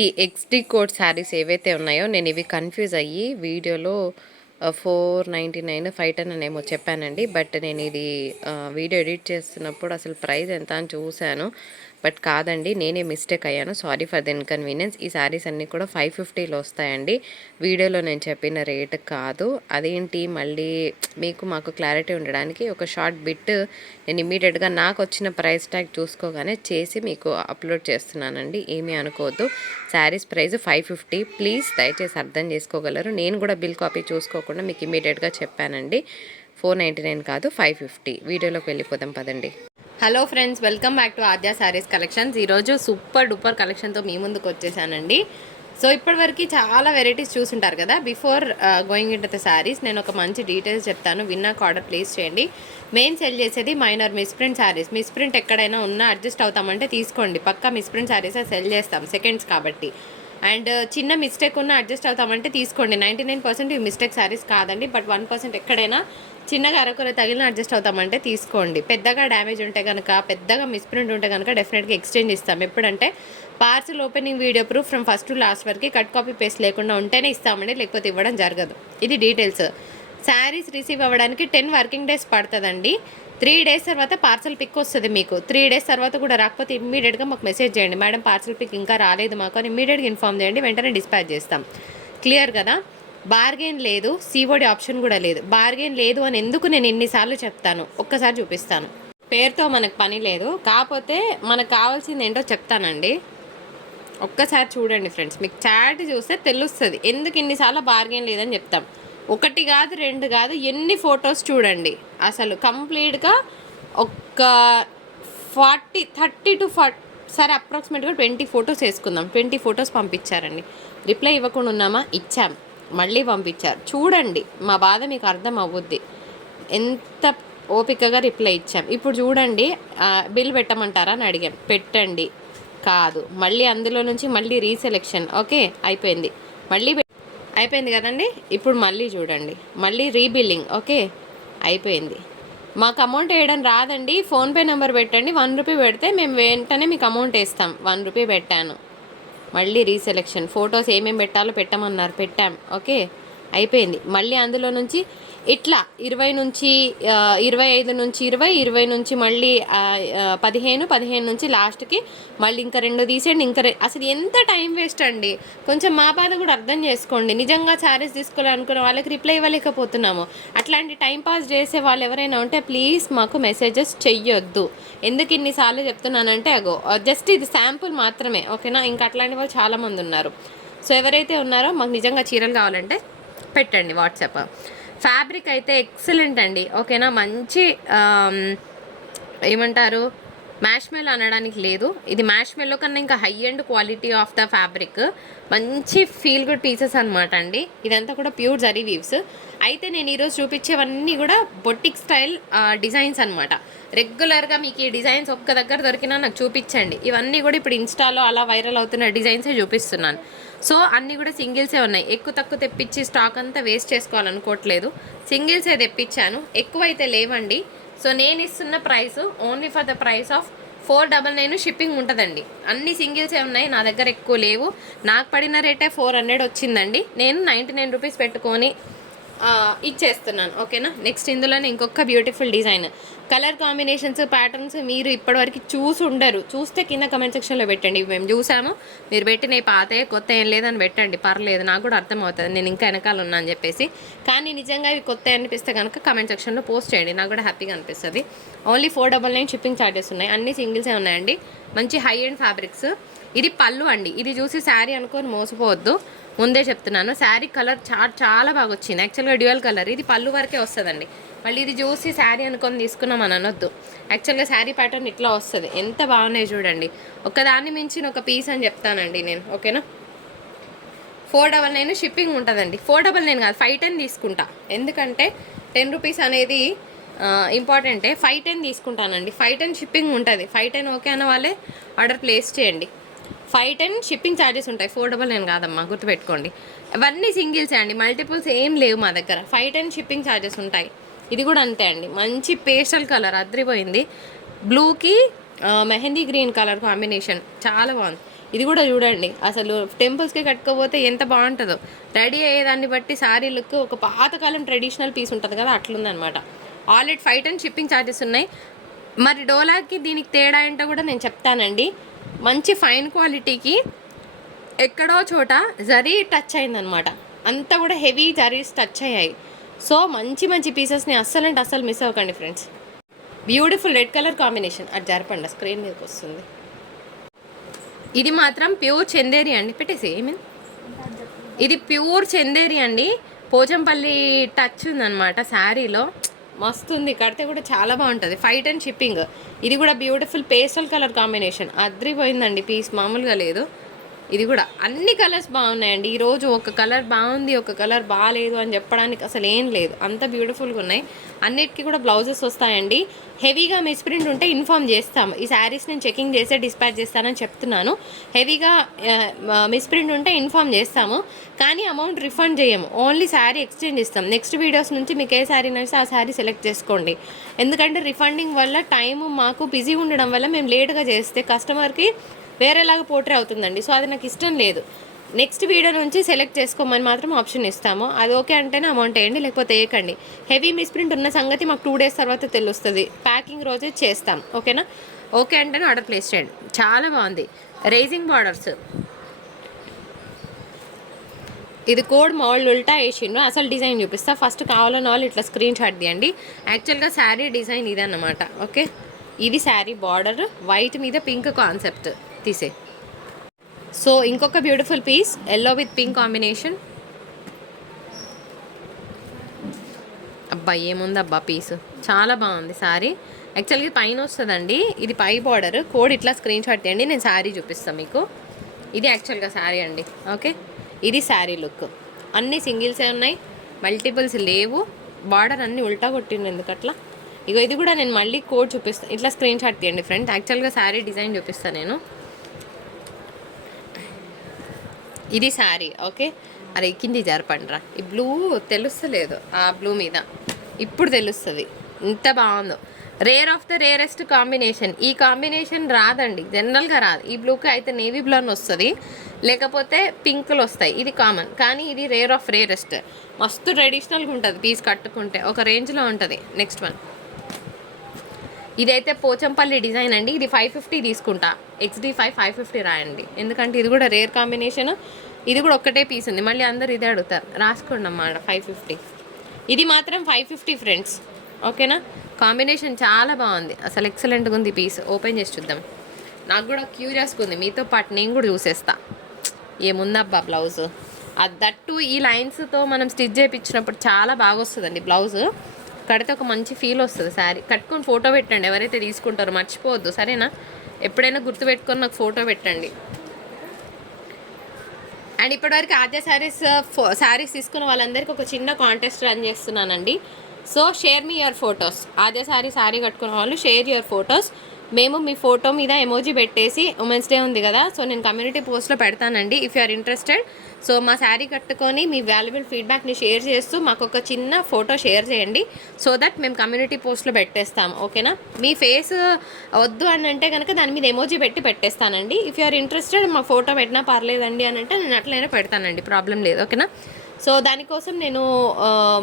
ఈ XD code saris ఏవైతే ఉన్నాయో నేను ఇవి కన్‌ఫ్యూజ్ అయ్యి వీడియోలో 499, 510 అనేమో చెప్పానండి. బట్ నేను ఇది వీడియో ఎడిట్ చేస్తున్నప్పుడు అసలు ప్రైస్ ఎంత అని చూసాను. బట్ కాదండి, నేనే మిస్టేక్ అయ్యాను. Sorry for the inconvenience. ఈ శారీస్ అన్నీ కూడా 550లో వస్తాయండి. వీడియోలో నేను చెప్పిన రేట్ కాదు. అదేంటి మళ్ళీ మీకు మాకు క్లారిటీ ఉండడానికి ఒక షార్ట్ బిట్ నేను ఇమ్మీడియట్‌గా నాకు వచ్చిన ప్రైస్ ట్యాగ్ చూసుకోగానే చేసి మీకు అప్లోడ్ చేస్తున్నానండి. ఏమీ అనుకోవద్దు. శారీస్ ప్రైస్ 550. ప్లీజ్ దయచేసి అర్థం చేసుకోగలరు. నేను కూడా బిల్ కాపీ చూసుకోకుండా మీకు ఇమ్మీడియట్‌గా చెప్పానండి. 499 కాదు, 550. వీడియోలోకి వెళ్ళిపోదాం పదండి. Hello friends, welcome back to Aadya saris collections. ఈరోజు సూపర్ డూపర్ కలెక్షన్తో మీ ముందుకు వచ్చేసానండి. సో ఇప్పటివరకు చాలా వెరైటీస్ చూసుంటారు కదా. Before going in to the saris నేను ఒక మంచి డీటెయిల్స్ చెప్తాను, విన్నాక ఆర్డర్ ప్లేస్ చేయండి. మెయిన్ సెల్ చేసేది మైనర్ మిస్ప్రింట్ శారీస్. మిస్ప్రింట్ ఎక్కడైనా ఉన్నా అడ్జస్ట్ అవుతామంటే తీసుకోండి. పక్కా మిస్ప్రింట్ శారీసే సెల్ చేస్తాం, సెకండ్స్ కాబట్టి. అండ్ చిన్న మిస్టేక్ ఉన్న అడ్జస్ట్ అవుతామంటే తీసుకోండి. 99% ఇవి మిస్టేక్ శారీస్ కాదండి. బట్ 1% ఎక్కడైనా చిన్నగా అరకొర తగిలిన అడ్జస్ట్ అవుతామంటే తీసుకోండి. పెద్దగా డ్యామేజ్ ఉంటే కనుక, పెద్దగా మిస్ప్రింట్ ఉంటే కనుక డెఫినెట్గా ఎక్స్చేంజ్ ఇస్తాం. ఎప్పుడంటే parcel opening video proof from first to last వరకు కట్ కాపీ పేస్ట్ లేకుండా ఉంటేనే ఇస్తామండి, లేకపోతే ఇవ్వడం జరగదు. ఇది డీటెయిల్స్. శారీస్ రిసీవ్ అవ్వడానికి 10 వర్కింగ్ డేస్ పడుతుందండి. 3 డేస్ తర్వాత పార్సల్ పిక్ వస్తుంది మీకు. 3 డేస్ తర్వాత కూడా రాకపోతే ఇమ్మీడియట్గా మాకు మెసేజ్ చేయండి, మేడం పార్సల్ పిక్ ఇంకా రాలేదు మాకు అని ఇమ్మీడియట్గా ఇన్ఫామ్ చేయండి. వెంటనే డిస్పాచ్ చేస్తాం. క్లియర్ కదా. బార్గెన్ లేదు, సిఓడి ఆప్షన్ కూడా లేదు. బార్గెన్ లేదు అని ఎందుకు నేను ఎన్నిసార్లు చెప్తాను, ఒక్కసారి చూపిస్తాను. పేరుతో మనకు పని లేదు, కాకపోతే మనకు కావాల్సింది ఏంటో చెప్తానండి. ఒక్కసారి చూడండి ఫ్రెండ్స్, మీకు చాట్ చూస్తే తెలుస్తుంది ఎందుకు ఇన్నిసార్లు బార్గెన్ లేదని చెప్తాం. ఒకటి కాదు, రెండు కాదు, ఎన్ని ఫొటోస్ చూడండి. అసలు కంప్లీట్గా ఒక 30 టు 40, సరే అప్రాక్సిమేట్గా 20 ఫొటోస్ వేసుకుందాం. 20 ఫొటోస్ పంపించారండి. రిప్లై ఇవ్వకుండా ఉన్నామా? ఇచ్చాం, మళ్ళీ పంపించారు. చూడండి, మా బాధ మీకు అర్థం అవ్వుద్ది. ఎంత ఓపికగా రిప్లై ఇచ్చాం. ఇప్పుడు చూడండి, బిల్ పెట్టమంటారా అని అడిగాం, పెట్టండి. కాదు, మళ్ళీ అందులో నుంచి మళ్ళీ రీసెలెక్షన్. ఓకే అయిపోయింది, మళ్ళీ అయిపోయింది కదండి. ఇప్పుడు మళ్ళీ చూడండి, మళ్ళీ రీబిల్లింగ్. ఓకే అయిపోయింది. మాకు అమౌంట్ వేయడం రాదండి, ఫోన్పే నెంబర్ పెట్టండి, 1 రూపీ పెడితే మేము వెంటనే మీకు అమౌంట్ వేస్తాం. 1 రూపీ పెట్టాను, మళ్ళీ రీసెలెక్షన్. ఫొటోస్ ఏమేమి పెట్టాలో పెట్టమన్నారు, పెట్టాం. ఓకే అయిపోయింది. మళ్ళీ అందులో నుంచి ఇట్లా 20 నుంచి 25 నుంచి 20, 20 నుంచి మళ్ళీ 15 నుంచి లాస్ట్కి మళ్ళీ ఇంకా 2 తీసేయండి. ఇంకా అసలు ఎంత టైం వేస్ట్ అండి. కొంచెం మా బాధ కూడా అర్థం చేసుకోండి. నిజంగా శారీస్ తీసుకోవాలనుకున్న వాళ్ళకి రిప్లై ఇవ్వలేకపోతున్నాము. అట్లాంటి టైం పాస్ చేసే వాళ్ళు ఎవరైనా ఉంటే ప్లీజ్ మాకు మెసేజెస్ చెయ్యొద్దు. ఎందుకు ఇన్నిసార్లు చెప్తున్నానంటే అగో జస్ట్ ఇది శాంపుల్ మాత్రమే, ఓకేనా. ఇంకా అట్లాంటి వాళ్ళు చాలామంది ఉన్నారు. సో ఎవరైతే ఉన్నారో మాకు నిజంగా చీరలు కావాలంటే పెట్టండి వాట్సాప్. ఫ్యాబ్రిక్ అయితే ఎక్సలెంట్ అండి, ఓకేనా. మంచి ఏమంటారు, మ్యాష్మెల్ అనడానికి లేదు, ఇది మ్యాష్మెల్లో కన్నా ఇంకా high and quality of the fabric. మంచి ఫీల్ గుడ్ పీసెస్ అనమాట అండి. ఇదంతా కూడా ప్యూర్ జరీ వీవ్స్. అయితే నేను ఈరోజు చూపించేవన్నీ కూడా బొటిక్ స్టైల్ డిజైన్స్ అనమాట. రెగ్యులర్గా మీకు ఈ డిజైన్స్ ఒక్క దగ్గర దొరికినా నాకు చూపించండి. ఇవన్నీ కూడా ఇప్పుడు ఇన్స్టాలో అలా వైరల్ అవుతున్న డిజైన్సే చూపిస్తున్నాను. సో అన్నీ కూడా సింగిల్సే ఉన్నాయి. ఎక్కువ తక్కువ తెప్పించి స్టాక్ అంతా వేస్ట్ చేసుకోవాలనుకోవట్లేదు, సింగిల్సే తెప్పించాను. ఎక్కువైతే లేవండి. సో నేను ఇస్తున్న price only for the price of 499 shipping ఉంటుందండి. అన్ని సింగిల్సే ఉన్నాయి నా దగ్గర, ఎక్కువ లేవు. నాకు పడిన రేటే 400 వచ్చిందండి. నేను 99 రూపీస్ పెట్టుకొని ఇచ్చేస్తున్నాను, ఓకేనా. నెక్స్ట్ ఇందులోనే ఇంకొక beautiful design. Colour combinations, patterns మీరు ఇప్పటివరకు చూసి ఉండరు. చూస్తే కింద కమెంట్ సెక్షన్లో పెట్టండి, ఇవి మేము చూసాము, మీరు పెట్టిన పాతే కొత్త ఏం లేదని పెట్టండి, పర్లేదు, నాకు కూడా అర్థమవుతుంది నేను ఇంకా వెనకాల ఉన్నా అని చెప్పేసి. కానీ నిజంగా ఇవి కొత్త అనిపిస్తే కనుక కమెంట్ సెక్షన్లో పోస్ట్ చేయండి, నాకు కూడా హ్యాపీగా అనిపిస్తుంది. ఓన్లీ 499 షిప్పింగ్ ఛార్జెస్ ఉన్నాయి. అన్ని సింగిల్సే ఉన్నాయండి. మంచి హై అండ్ ఫ్యాబ్రిక్స్. ఇది పళ్ళు అండి. ఇది చూసి శారీ అనుకొని మోసపోవద్దు, ముందే చెప్తున్నాను. శారీ కలర్ చాలా బాగా వచ్చింది. యాక్చువల్గా డ్యూయల్ కలర్, ఇది పళ్ళు వరకే వస్తుందండి. మళ్ళీ ఇది చూసి శారీ అనుకొని తీసుకున్నాం అని అనొద్దు. యాక్చువల్గా శారీ ప్యాటర్న్ ఇట్లా వస్తుంది. ఎంత బాగున్నాయి చూడండి. ఒకదాన్ని మించిన ఒక పీస్ అని చెప్తానండి నేను, ఓకేనా. 499 షిప్పింగ్ ఉంటుందండి. 499 కాదు, 510 తీసుకుంటా. ఎందుకంటే 10 రూపీస్ అనేది ఇంపార్టెంటే. 510 తీసుకుంటానండి. 510 షిప్పింగ్ ఉంటుంది. 510 ఓకే అన్న వాళ్ళే ఆర్డర్ ప్లేస్ చేయండి. 510 షిప్పింగ్ ఛార్జెస్ ఉంటాయి. 499 కాదమ్మా, గుర్తుపెట్టుకోండి. ఇవన్నీ సింగిల్సే అండి, మల్టిపుల్స్ ఏం లేవు మా దగ్గర. 510 షిప్పింగ్ ఛార్జెస్ ఉంటాయి. ఇది కూడా అంతే అండి. మంచి పేస్టల్ కలర్ అద్రిపోయింది. బ్లూకి మెహందీ గ్రీన్ కలర్ కాంబినేషన్ చాలా బాగుంది. ఇది కూడా చూడండి, అసలు టెంపుల్స్కి కట్టుకోపోతే ఎంత బాగుంటుందో. రెడీ అయ్యేదాన్ని బట్టి శారీ లుక్ ఒక పాతకాలం ట్రెడిషనల్ పీస్ ఉంటుంది కదా, అట్లుందనమాట. ఆల్రెడీ 5 టన్ షిప్పింగ్ ఛార్జెస్ ఉన్నాయి. మరి డోలాకి దీనికి తేడా ఏంటో కూడా నేను చెప్తానండి. మంచి ఫైన్ క్వాలిటీకి ఎక్కడో చోట జరీ టచ్ అయిందనమాట, అంతా కూడా హెవీ జరీస్ టచ్ అయ్యాయి. సో మంచి మంచి పీసెస్ని అస్సలు అంటే అస్సలు మిస్ అవ్వకండి friends. Beautiful red colour combination. అది జరపండి, స్క్రీన్ మీదకి వస్తుంది. ఇది మాత్రం ప్యూర్ చందేరి అండి. పెట్టేసి ఏమేమి, ఇది ప్యూర్ చందేరి అండి. పోచంపల్లి టచ్ ఉందన్నమాట శారీలో. మస్తు ఉంది, కడితే కూడా చాలా బాగుంటుంది. 5 టన్ షిప్పింగ్. ఇది కూడా బ్యూటిఫుల్ పేస్టల్ కలర్ కాంబినేషన్. అద్రిపోయిందండి పీస్, మామూలుగా లేదు. ఇది కూడా అన్ని కలర్స్ బాగున్నాయండి. ఈరోజు ఒక కలర్ బాగుంది, ఒక కలర్ బాగాలేదు అని చెప్పడానికి అసలు ఏం లేదు, అంత బ్యూటిఫుల్గా ఉన్నాయి. అన్నిటికీ కూడా బ్లౌజెస్ వస్తాయండి. హెవీగా మిస్ప్రింట్ ఉంటే ఇన్ఫామ్ చేస్తాము. ఈ శారీస్ నేను చెకింగ్ చేస్తే డిస్పాచ్ చేస్తానని చెప్తున్నాను. హెవీగా మిస్ప్రింట్ ఉంటే ఇన్ఫామ్ చేస్తాము, కానీ అమౌంట్ రిఫండ్ చేయము. ఓన్లీ శారీ ఎక్స్చేంజ్ ఇస్తాం. నెక్స్ట్ వీడియోస్ నుంచి మీకు ఏ శారీ నచ్చితే ఆ శారీ సెలెక్ట్ చేసుకోండి. ఎందుకంటే రిఫండింగ్ వల్ల టైము మాకు బిజీ ఉండడం వల్ల మేము లేట్గా చేస్తే కస్టమర్కి వేరేలాగా పోర్ట్రే అవుతుందండి. సో అది నాకు ఇష్టం లేదు. నెక్స్ట్ వీడియో నుంచి సెలెక్ట్ చేసుకోమని మాత్రం ఆప్షన్ ఇస్తాము. అది ఓకే అంటేనే అమౌంట్ వేయండి, లేకపోతే వేయకండి. హెవీ మిస్ప్రింట్ ఉన్న సంగతి మాకు 2 డేస్ తర్వాత తెలుస్తుంది. ప్యాకింగ్ రోజే చేస్తాం, ఓకేనా? ఓకే అంటేనే ఆర్డర్ ప్లేస్ చేయండి. చాలా బాగుంది. రేజింగ్ బార్డర్స్. ఇది కోడ్ మోల్డ్ ఉల్టా వేసిండ్రు. అసలు డిజైన్ చూపిస్తా. ఫస్ట్ కావాలని వాళ్ళు ఇట్లా స్క్రీన్ షాట్ తీయండి. యాక్చువల్గా శారీ డిజైన్ ఇదన్నమాట. ఓకే, ఇది శారీ బార్డర్ వైట్ మీద పింక్ కాన్సెప్ట్ తీసే. సో ఇంకొక beautiful piece, yellow with pink combination. అబ్బా ఏముంది అబ్బా పీస్, చాలా బాగుంది శారీ. యాక్చువల్గా పైన వస్తుందండి, ఇది పై బార్డర్. కోడ్ ఇట్లా స్క్రీన్ షాట్ తీయండి, నేను శారీ చూపిస్తాను మీకు. ఇది యాక్చువల్గా శారీ అండి. ఓకే, ఇది శారీ లుక్. అన్ని సింగిల్సే ఉన్నాయి, మల్టిపుల్స్ లేవు. బార్డర్ అన్నీ ఉల్టా కొట్టిండు ఎందుకట్లా. ఇగో ఇది కూడా నేను మళ్ళీ కోడ్ చూపిస్తాను, ఇట్లా స్క్రీన్ షాట్ తీయండి ఫ్రెండ్. యాక్చువల్గా శారీ డిజైన్ చూపిస్తాను నేను. ఇది శారీ. ఓకే, అరే కింది జరపండిరా. ఈ బ్లూ తెలుస్తలేదు, ఆ బ్లూ మీద ఇప్పుడు తెలుస్తుంది ఎంత బాగుందో. Rare of the rarest combination. ఈ కాంబినేషన్ రాదండి, జనరల్గా రాదు. ఈ బ్లూకి అయితే నేవీ బ్లూ అని వస్తుంది, లేకపోతే పింకులు వస్తాయి. ఇది కామన్, కానీ ఇది రేర్ ఆఫ్ రేరెస్ట్. మస్తు ట్రెడిషనల్గా ఉంటుంది పీస్, కట్టుకుంటే ఒక రేంజ్లో ఉంటుంది. నెక్స్ట్ వన్, ఇదైతే పోచంపల్లి డిజైన్ అండి. ఇది 550 తీసుకుంటా. XD5 550 రాయండి, ఎందుకంటే ఇది కూడా రేర్ కాంబినేషన్. ఇది కూడా ఒక్కటే పీస్ ఉంది, మళ్ళీ అందరు ఇదే అడుగుతారు. రాసుకోండి అన్నమాట 550. ఇది మాత్రం 550 ఫ్రెండ్స్, ఓకేనా? కాంబినేషన్ చాలా బాగుంది, అసలు ఎక్సలెంట్గా ఉంది పీస్. ఓపెన్ చేసి చూద్దాం. నాకు కూడా క్యూరియాస్గా ఉంది, మీతో పాటు నేను కూడా చూసేస్తా. ఏముందబ్బా బ్లౌజ్, దట్టు ఈ లైన్స్తో మనం స్టిచ్ చేయించినప్పుడు చాలా బాగా వస్తుందండి బ్లౌజ్. కడితే ఒక మంచి ఫీల్ వస్తుంది. శారీ కట్టుకొని ఫోటో పెట్టండి, ఎవరైతే తీసుకుంటారో మర్చిపోవద్దు, సరేనా? ఎప్పుడైనా గుర్తుపెట్టుకొని నాకు ఫోటో పెట్టండి. అండ్ ఇప్పటివరకు ఆద్య శారీస్ తీసుకున్న వాళ్ళందరికీ ఒక చిన్న కాంటెస్ట్ రన్ చేస్తున్నానండి. సో షేర్ మీ యువర్ ఫొటోస్. ఆద్య శారీ కట్టుకున్న వాళ్ళు షేర్ యువర్ ఫొటోస్. మేము మీ ఫోటో మీద ఎమోజీ పెట్టేసి, ఉమెన్స్ డే ఉంది కదా, సో నేను కమ్యూనిటీ పోస్ట్లో పెడతానండి if you are interested. So మా శారీ కట్టుకొని మీ వాల్యుబుల్ ఫీడ్బ్యాక్ని షేర్ చేస్తూ మాకు ఒక చిన్న ఫోటో షేర్ చేయండి, సో దట్ మేము కమ్యూనిటీ పోస్ట్లో పెట్టేస్తాము, ఓకేనా? మీ ఫేస్ వద్దు అని అంటే కనుక దాని మీద ఎమోజీ పెట్టి పెట్టేస్తానండి. ఇఫ్ యు ఆర్ ఇంట్రెస్టెడ్ మా ఫోటో పెట్టినా పర్లేదండి అని అంటే నేను అట్లయినా పెడతానండి, ప్రాబ్లం లేదు, ఓకేనా? సో దానికోసం నేను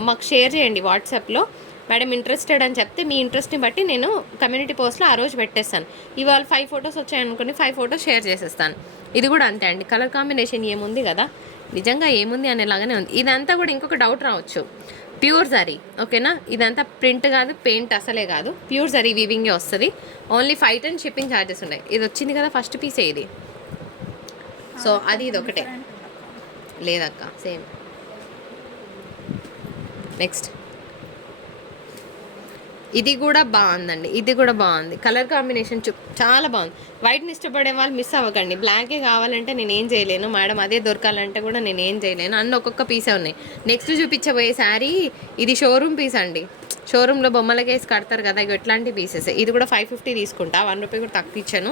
మాకు షేర్ చేయండి వాట్సాప్లో. మేడం ఇంట్రెస్టెడ్ అని చెప్తే మీ ఇంట్రెస్ట్ని బట్టి నేను కమ్యూనిటీ పోస్ట్లో ఆ రోజు పెట్టేస్తాను. ఇవాళ 5 ఫొటోస్ వచ్చాయనుకోండి, 5 ఫొటోస్ షేర్ చేసేస్తాను. ఇది కూడా అంతే అండి. కలర్ కాంబినేషన్ ఏముంది కదా, నిజంగా ఏముంది అనేలాగానే ఉంది. ఇదంతా కూడా ఇంకొక డౌట్ రావచ్చు, ప్యూర్ జరీ, ఓకేనా? ఇదంతా ప్రింట్ కాదు, పెయింట్ అసలే కాదు, ప్యూర్ జరీ వీవింగే వస్తుంది. ఓన్లీ 5 టన్ షిప్పింగ్ ఛార్జెస్ ఉన్నాయి. ఇది వచ్చింది కదా ఫస్ట్ పీసే ఇది. సో అది ఇది ఒకటే లేదక్క, సేమ్. నెక్స్ట్ ఇది కూడా బాగుందండి, ఇది కూడా బాగుంది. కలర్ కాంబినేషన్ చాలా బాగుంది. వైట్ని ఇష్టపడే వాళ్ళు మిస్ అవ్వకండి. బ్లాకే కావాలంటే నేను ఏం చేయలేను మేడం, అదే దొరకాలంటే కూడా నేను ఏం చేయలేను. అన్నీ ఒక్కొక్క పీసే ఉన్నాయి. నెక్స్ట్ చూపించబోయే శారీ ఇది షోరూమ్ పీస్ అండి. షోరూంలో బొమ్మలకేసి కడతారు కదా, ఇక ఎట్లాంటి పీసెస్. ఇది కూడా 550 తీసుకుంటా, 1 రూపీ కూడా తక్కువ ఇచ్చాను.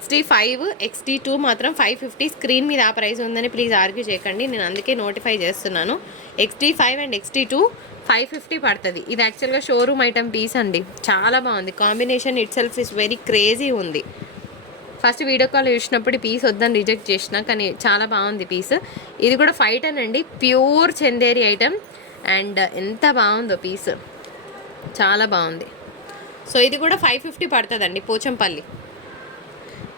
XD5 XD2 మాత్రం 550. స్క్రీన్ మీద ఆ ప్రైస్ ఉందని ప్లీజ్ ఆర్గ్యూ చేయకండి, నేను అందుకే నోటిఫై చేస్తున్నాను. XD5 అండ్ XD2 550 పడుతుంది. ఇది యాక్చువల్గా షోరూమ్ ఐటమ్ పీస్ అండి, చాలా బాగుంది. Combination it self is very crazy ఉంది. ఫస్ట్ వీడియో కాల్ చూసినప్పుడు పీస్ వద్దని రిజెక్ట్ చేసిన, కానీ చాలా బాగుంది పీస్. ఇది కూడా 510 అండి, ప్యూర్ చందేరి ఐటమ్. అండ్ ఎంత బాగుందో పీస్, చాలా బాగుంది. సో ఇది కూడా 550 పడుతుందండి. పోచంపల్లి,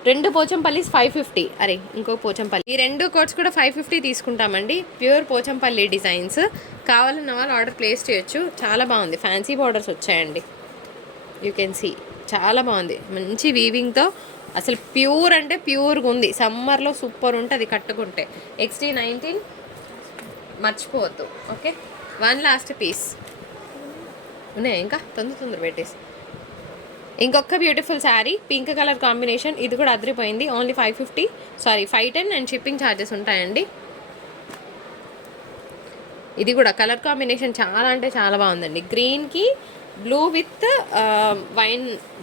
2 పోచంపల్లిస్ 550. అరే ఇంకో పోచంపల్లి, ఈ 2 కోట్స్ కూడా 550 తీసుకుంటామండి. Pure Pochampally designs. కావాలన్న వాళ్ళు ఆర్డర్ ప్లేస్ చేయొచ్చు. చాలా బాగుంది, ఫ్యాన్సీ బార్డర్స్ వచ్చాయండి. యూ కెన్ సీ, చాలా బాగుంది, మంచి వీవింగ్తో. అసలు ప్యూర్ అంటే ప్యూర్గా ఉంది. సమ్మర్లో సూపర్ ఉంటుంది కట్టుకుంటే. XT19 మర్చిపోవద్దు. ఓకే, 1 లాస్ట్ పీస్ ఉన్నాయి ఇంకా, తొందర పెట్టేసి. ఇంకొక beautiful sari, pink colour combination. ఇది కూడా అదిరిపోయింది. Only 550, sorry 510 and shipping charges ఉంటాయండి. ఇది కూడా కలర్ కాంబినేషన్ చాలా అంటే చాలా బాగుందండి. గ్రీన్కి blue with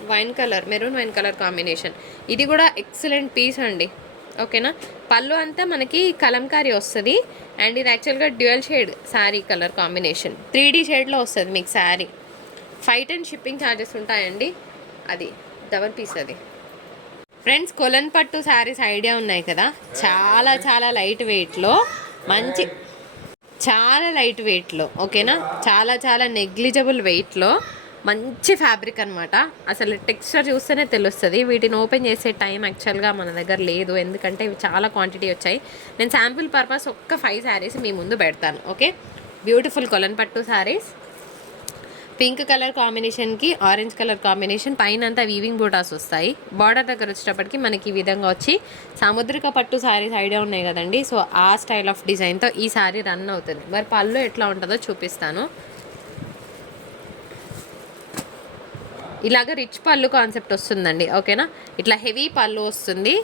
wine colour, maroon wine colour combination. ఇది కూడా ఎక్సలెంట్ పీస్ అండి. ఓకేనా, పళ్ళు అంతా మనకి కలంకారీ వస్తుంది. అండ్ ఇది యాక్చువల్గా dual shade sari colour combination, 3D షేడ్లో వస్తుంది మీకు శారీ. 510 షిప్పింగ్ ఛార్జెస్ ఉంటాయండి. అది డబల్ పీస్. అది ఫ్రెండ్స్, కొలన్ పట్టు శారీస్ ఐడియా ఉన్నాయి కదా, చాలా చాలా లైట్ వెయిట్లో, మంచి చాలా లైట్ వెయిట్లో. ఓకేనా, చాలా చాలా నెగ్లిజబుల్ వెయిట్లో మంచి ఫ్యాబ్రిక్ అనమాట. అసలు టెక్స్చర్ చూస్తేనే తెలుస్తుంది. వీటిని ఓపెన్ చేసే టైం యాక్చువల్గా మన దగ్గర లేదు, ఎందుకంటే ఇవి చాలా క్వాంటిటీ వచ్చాయి. నేను శాంపిల్ పర్పస్ ఒక్క 5 శారీస్ మీ ముందు పెడతాను. ఓకే, బ్యూటిఫుల్ కొలన్ పట్టు శారీస్. పింక్ కలర్ కాంబినేషన్కి ఆరెంజ్ కలర్ కాంబినేషన్, పైన అంతా వీవింగ్ బూటాస్ వస్తాయి. బార్డర్ దగ్గర వచ్చేటప్పటికి మనకి ఈ విధంగా వచ్చి సాముద్రిక పట్టు శారీస్ ఐడియా ఉన్నాయి కదండి. సో ఆ స్టైల్ ఆఫ్ డిజైన్తో ఈ శారీ రన్ అవుతుంది. మరి పళ్ళు ఎట్లా ఉంటుందో చూపిస్తాను. ఇలాగ రిచ్ పళ్ళు కాన్సెప్ట్ వస్తుందండి. ఓకేనా, ఇట్లా హెవీ పళ్ళు వస్తుంది.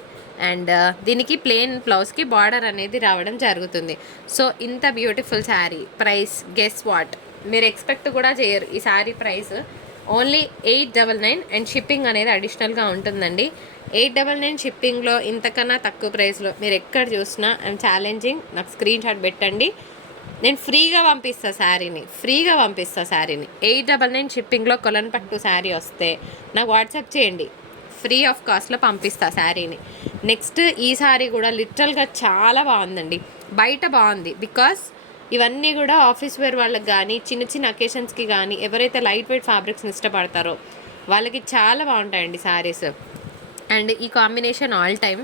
అండ్ దీనికి ప్లెయిన్ బ్లౌజ్కి బార్డర్ అనేది రావడం జరుగుతుంది. సో ఇంత beautiful sari. Price guess what, మీరు ఎక్స్పెక్ట్ కూడా చేయరు. ఈ sari price only 899 and shipping అనేది అడిషనల్గా ఉంటుందండి. 899 షిప్పింగ్లో ఇంతకన్నా తక్కువ ప్రైస్లో మీరు ఎక్కడ చూసినా ఐఎమ్ ఛాలెంజింగ్. నాకు స్క్రీన్ షాట్ పెట్టండి, నేను ఫ్రీగా పంపిస్తాను శారీని. 899 షిప్పింగ్లో కొలన్ పట్టు శారీ వస్తే నాకు వాట్సాప్ చేయండి, ఫ్రీ ఆఫ్ కాస్ట్లో పంపిస్తా శారీని. నెక్స్ట్ ఈ శారీ కూడా లిటరల్గా చాలా బాగుందండి. బయట బాగుంది బికాస్ ఇవన్నీ కూడా ఆఫీస్ వేర్ వాళ్ళకి కానీ, చిన్న చిన్న అకేషన్స్కి కానీ, ఎవరైతే లైట్ వెయిట్ ఫ్యాబ్రిక్స్ని ఇష్టపడతారో వాళ్ళకి చాలా బాగుంటాయండి శారీస్. అండ్ ఈ కాంబినేషన్ ఆల్ టైమ్.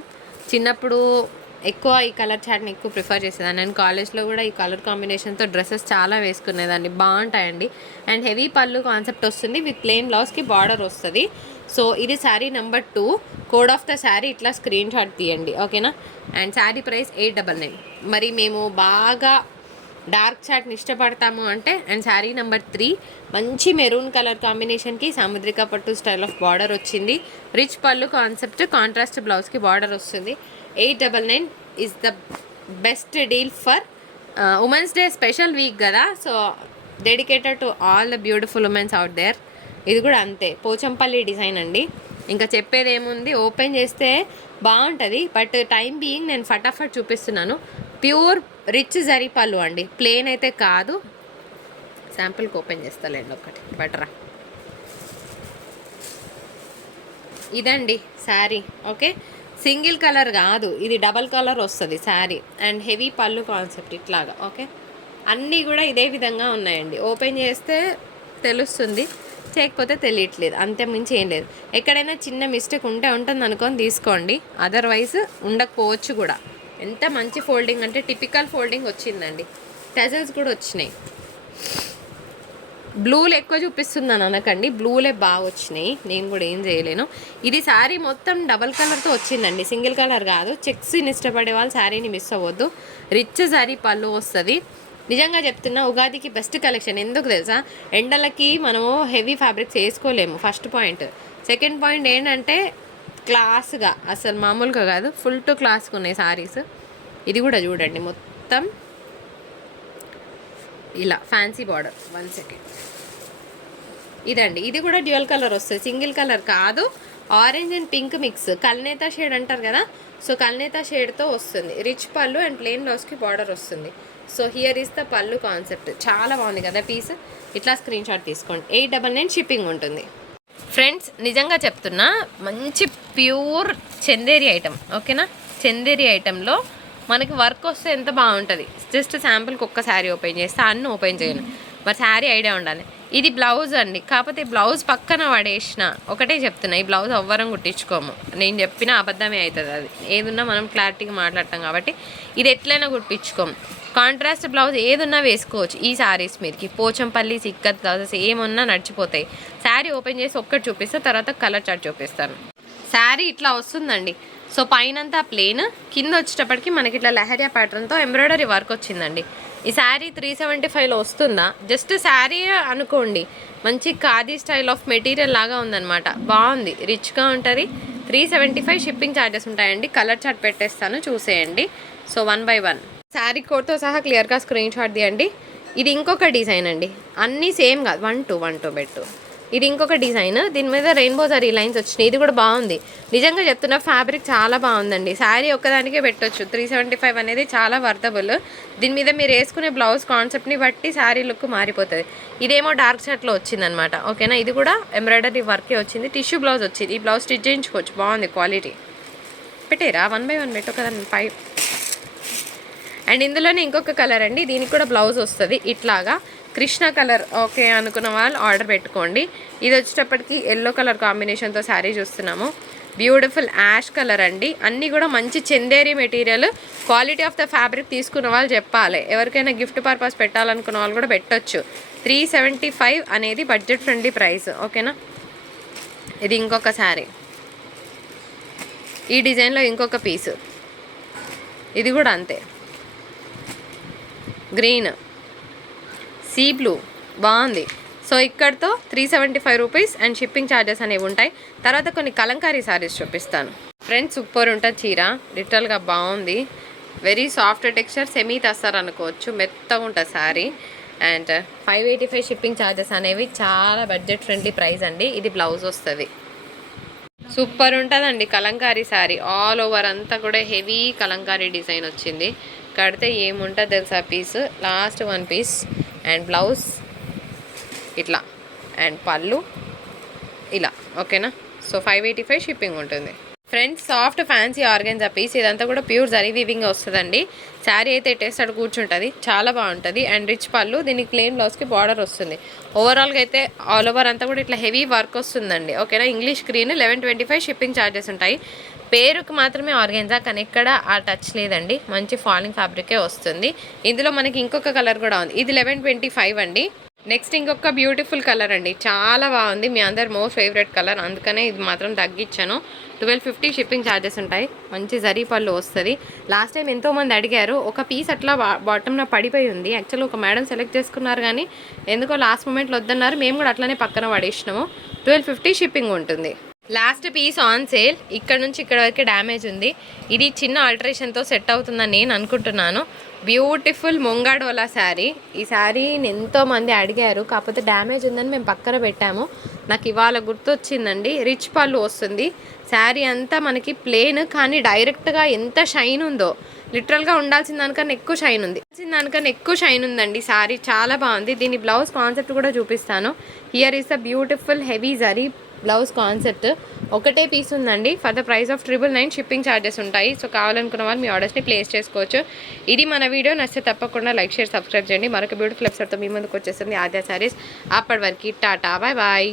చిన్నప్పుడు ఎక్కువ ఈ కలర్ చాట్ని ఎక్కువ ప్రిఫర్ చేసేదాన్ని. నేను కాలేజ్లో కూడా ఈ కలర్ కాంబినేషన్తో డ్రెస్సెస్ చాలా వేసుకునేదాన్ని, బాగుంటాయండి. అండ్ హెవీ పళ్ళు కాన్సెప్ట్ వస్తుంది, విత్ ప్లెయిన్ బ్లౌజ్కి బార్డర్ వస్తుంది. సో ఇది sari number 2. Code of the sari ఇట్లా స్క్రీన్ షాట్ తీయండి. ఓకేనా, అండ్ శారీ ప్రైస్ 899. మరి మేము బాగా డార్క్ చాట్ని ఇష్టపడతాము అంటే, అండ్ శారీ నెంబర్ 3 మంచి మెరూన్ కలర్ కాంబినేషన్కి సాముద్రిక పట్టు స్టైల్ ఆఫ్ బార్డర్ వచ్చింది. రిచ్ పళ్ళు కాన్సెప్ట్, కాంట్రాస్ట్ బ్లౌజ్కి బార్డర్ వస్తుంది. 899 is the best deal for women's day special week కదా. So dedicated to all the beautiful women's out there. ఇది కూడా అంతే, పోచంపల్లి డిజైన్ అండి. ఇంకా చెప్పేది ఏముంది, ఓపెన్ చేస్తే బాగుంటుంది. బట్ టైం బీయింగ్ నేను ఫటాఫట్ చూపిస్తున్నాను. ప్యూర్ రిచ్ జరీ పళ్ళు అండి, ప్లెయిన్ అయితే కాదు. శాంపుల్కి ఓపెన్ చేస్తాలేండి ఒకటి, బెటరా. ఇదండి శారీ. ఓకే, సింగిల్ కలర్ కాదు, ఇది డబల్ కలర్ వస్తుంది శారీ. అండ్ హెవీ పళ్ళు కాన్సెప్ట్ ఇట్లాగా. ఓకే, అన్నీ కూడా ఇదే విధంగా ఉన్నాయండి. ఓపెన్ చేస్తే తెలుస్తుంది, చేయకపోతే తెలియట్లేదు, అంతే మించి ఏం లేదు. ఎక్కడైనా చిన్న మిస్టేక్ ఉంటుంది అనుకొని తీసుకోండి, అదర్వైజ్ ఉండకపోవచ్చు కూడా. ఎంత మంచి ఫోల్డింగ్ అంటే టిపికల్ ఫోల్డింగ్ వచ్చిందండి. టెజల్స్ కూడా వచ్చినాయి. బ్లూలు ఎక్కువ చూపిస్తున్నాను అనకండి, బ్లూలే బాగా వచ్చినాయి, నేను కూడా ఏం చేయలేను. ఇది శారీ మొత్తం డబల్ కలర్తో వచ్చిందండి, సింగిల్ కలర్ కాదు. చెక్స్ని ఇష్టపడే వాళ్ళు శారీని మిస్ అవ్వద్దు. రిచ్ శారీ పళ్ళు వస్తుంది. నిజంగా చెప్తున్నా, ఉగాదికి బెస్ట్ కలెక్షన్. ఎందుకు తెలుసా, ఎండలకి మనము హెవీ ఫ్యాబ్రిక్స్ వేసుకోలేము, ఫస్ట్ పాయింట్. సెకండ్ పాయింట్ ఏంటంటే క్లాస్గా, అసలు మామూలుగా కాదు, ఫుల్ టు క్లాస్గా ఉన్నాయి శారీస్. ఇది కూడా చూడండి, మొత్తం ఇలా ఫ్యాన్సీ బార్డర్. 1 సెకండ్. ఇదండి, ఇది కూడా డ్యూయల్ కలర్ వస్తుంది, సింగిల్ కలర్ కాదు. Orange and pink mix, Kalneta shade అంటారు కదా. సో కల్నేతా షేడ్తో వస్తుంది. రిచ్ పళ్ళు అండ్ ప్లెయిన్ బ్లౌజ్కి బార్డర్ వస్తుంది. So here is the pallu concept. చాలా బాగుంది కదా పీస్. ఇట్లా స్క్రీన్ షాట్ తీసుకోండి. 899 షిప్పింగ్ ఉంటుంది. ఫ్రెండ్స్ నిజంగా చెప్తున్నా, మంచి ప్యూర్ చందేరి ఐటమ్, ఓకేనా. చందేరి ఐటెంలో మనకి వర్క్ వస్తే ఎంత బాగుంటుంది. జస్ట్ శాంపుల్కి ఒక్క శారీ ఓపెన్ చేస్తే అన్నీ ఓపెన్ చేయను, మరి శారీ ఐడియా ఉండాలి. ఇది బ్లౌజ్ అండి, కాకపోతే బ్లౌజ్ పక్కన పడేసిన. ఒకటే చెప్తున్నా, ఈ బ్లౌజ్ ఎవ్వరం కుట్టించుకోము, నేను చెప్పిన అబద్ధమే అవుతుంది. అది ఏదున్నా మనం క్లారిటీగా మాట్లాడతాం కాబట్టి ఇది ఎట్లయినా కుట్టించుకోము. కాంట్రాస్ట్ బ్లౌజ్ ఏదున్నా వేసుకోవచ్చు ఈ శారీస్ మీదకి. పోచంపల్లి సిక్కత్ బ్లౌజెస్ ఏమున్నా నడిచిపోతాయి. శారీ ఓపెన్ చేసి ఒక్కటి చూపిస్తే తర్వాత కలర్ చార్ట్ చూపిస్తాను. శారీ ఇట్లా వస్తుందండి. సో పైనంతా ప్లేన్, కింద వచ్చేటప్పటికి మనకి ఇట్లా లెహరియా ప్యాటర్న్తో ఎంబ్రాయిడరీ వర్క్ వచ్చిందండి. ఈ శారీ 375లో వస్తుందా? జస్ట్ శారీ అనుకోండి, మంచి ఖాదీ స్టైల్ ఆఫ్ మెటీరియల్ లాగా ఉందన్నమాట. బాగుంది, రిచ్గా ఉంటుంది. 375 షిప్పింగ్ ఛార్జెస్ ఉంటాయండి. కలర్ చార్ట్ పెట్టేస్తాను, చూసేయండి. సో 1 by 1 శారీ కోడ్తో సహా క్లియర్గా స్క్రీన్ షాట్ తీయండి. ఇది ఇంకొక డిజైన్ అండి, అన్నీ సేమ్ కాదు. 1 2 పెట్టు. ఇది ఇంకొక డిజైన్, దీని మీద రెయిన్బో జరీ లైన్స్ వచ్చినాయి. ఇది కూడా బాగుంది, నిజంగా చెప్తున్నా. ఫ్యాబ్రిక్ చాలా బాగుందండి. శారీ ఒక్కదానికే పెట్టొచ్చు. 375 అనేది చాలా వర్తబుల్. దీని మీద మీరు వేసుకునే బ్లౌజ్ కాన్సెప్ట్ని బట్టి శారీ లుక్ మారిపోతుంది. ఇదేమో డార్క్ షర్ట్లో వచ్చిందనమాట, ఓకేనా. ఇది కూడా ఎంబ్రాయిడరీ వర్కే వచ్చింది. టిష్యూ బ్లౌజ్ వచ్చింది. ఈ బ్లౌజ్ స్టిచ్ చేయించుకోవచ్చు, బాగుంది క్వాలిటీ. పెట్టేరా 1 by 1 పెట్టు కదా 5. అండ్ ఇందులోనే ఇంకొక కలర్ అండి, దీనికి కూడా బ్లౌజ్ వస్తుంది ఇట్లాగా కృష్ణ కలర్. ఓకే అనుకున్న వాళ్ళు ఆర్డర్ పెట్టుకోండి. ఇది వచ్చేటప్పటికి ఎల్లో కలర్ కాంబినేషన్తో శారీ చూస్తున్నాము. బ్యూటిఫుల్ యాష్ కలర్ అండి. అన్నీ కూడా మంచి Chanderi material. Quality of the fabric తీసుకున్న వాళ్ళు చెప్పాలి. ఎవరికైనా గిఫ్ట్ పర్పస్ పెట్టాలనుకున్న వాళ్ళు కూడా పెట్టొచ్చు. 375 అనేది బడ్జెట్ ఫ్రెండ్లీ ప్రైస్, ఓకేనా. ఇది ఇంకొక శారీ, ఈ డిజైన్లో ఇంకొక పీసు. ఇది కూడా అంతే, గ్రీన్ సీ బ్లూ, బాగుంది. సో ఇక్కడతో 375 రూపీస్ అండ్ షిప్పింగ్ ఛార్జెస్ అనేవి ఉంటాయి. తర్వాత కొన్ని కలంకారీ శారీస్ చూపిస్తాను. ఫ్రెండ్స్ సూపర్ ఉంటుంది చీర, లిటరల్గా బాగుంది. Very soft texture, semi tussar అనుకోవచ్చు, మెత్తగా ఉంటుంది శారీ. అండ్ 585 షిప్పింగ్ ఛార్జెస్ అనేవి చాలా బడ్జెట్ ఫ్రెండ్లీ ప్రైస్ అండి. ఇది బ్లౌజ్ వస్తుంది. సూపర్ ఉంటుందండి కలంకారీ శారీ. ఆల్ ఓవర్ అంతా కూడా హెవీ కలంకారీ డిజైన్ వచ్చింది. కడితే ఏముంటుంది తెలుసా piece, last 1 piece. And blouse ఇట్లా, అండ్ పళ్ళు ఇలా, ఓకేనా. సో 585 షిప్పింగ్ ఉంటుంది. Friends soft fancy organza piece, ఇదంతా కూడా ప్యూర్ జరీ వీవింగ్ వస్తుందండి. శారీ అయితే ఎట్టేస్తాడు కూర్చుంటుంది, చాలా బాగుంటుంది. అండ్ రిచ్ పళ్ళు, దీనికి ప్లెయిన్ బ్లౌజ్కి బార్డర్ వస్తుంది. ఓవరాల్గా అయితే ఆల్ ఓవర్ అంతా కూడా ఇట్లా హెవీ వర్క్ వస్తుందండి, ఓకేనా. ఇంగ్లీష్ గ్రీన్ 1125 షిప్పింగ్ ఛార్జెస్ ఉంటాయి. పేరుకు మాత్రమే ఆర్గెన్జా, కానీ ఎక్కడ ఆ టచ్ లేదండి, మంచి ఫాలింగ్ ఫ్యాబ్రికే వస్తుంది. ఇందులో మనకి ఇంకొక కలర్ కూడా ఉంది, ఇది 1125 అండి. నెక్స్ట్ ఇంకొక బ్యూటిఫుల్ కలర్ అండి, చాలా బాగుంది. మీ అందరు మోస్ట్ ఫేవరెట్ కలర్, అందుకనే ఇది మాత్రం తగ్గించాను. 1250 షిప్పింగ్ ఛార్జెస్ ఉంటాయి. మంచి జరీ పళ్ళు వస్తుంది. లాస్ట్ టైం ఎంతోమంది అడిగారు, ఒక పీస్ అట్లా బాటంలో పడిపోయి ఉంది. యాక్చువల్లీ ఒక మేడం సెలెక్ట్ చేసుకున్నారు, కానీ ఎందుకో లాస్ట్ మూమెంట్లో వద్దన్నారు. మేము కూడా అట్లనే పక్కన పడేసినాము. 1250 షిప్పింగ్ ఉంటుంది. Last piece on sale. ఇక్కడ నుంచి ఇక్కడ వరకు డ్యామేజ్ ఉంది. ఇది చిన్న ఆల్టరేషన్తో సెట్ అవుతుందని నేను అనుకుంటున్నాను. బ్యూటిఫుల్ ముంగాడోలా శారీ. ఈ శారీని ఎంతోమంది అడిగారు, కాకపోతే డ్యామేజ్ ఉందని మేము పక్కన పెట్టాము. నాకు ఇవాళ గుర్తొచ్చిందండి. రిచ్ పళ్ళు వస్తుంది. శారీ అంతా మనకి ప్లెయిన్, కానీ డైరెక్ట్గా ఎంత షైన్ ఉందో, లిటరల్గా ఉండాల్సిన దానికన్నా ఎక్కువ షైన్ ఉందండి. శారీ చాలా బాగుంది. దీని బ్లౌజ్ కాన్సెప్ట్ కూడా చూపిస్తాను. Here is the beautiful heavy zari blouse concept. ఒకటే పీస్ ఉందండి. For the price of 999 shipping charges ఉంటాయి. సో కావాలనుకున్న వాళ్ళు మీ ఆర్డర్స్ని ప్లేస్ చేసుకోవచ్చు. ఇది మన వీడియో నచ్చితే తప్పకుండా లైక్, షేర్, సబ్స్క్రైబ్ చేయండి. మరొక బ్యూటిఫుల్ ఎపిసోడ్తో మీ ముందుకు వచ్చేస్తుంది ఆద్య శారీస్. అప్పటి వరకు టాటా, బాయ్ బాయ్.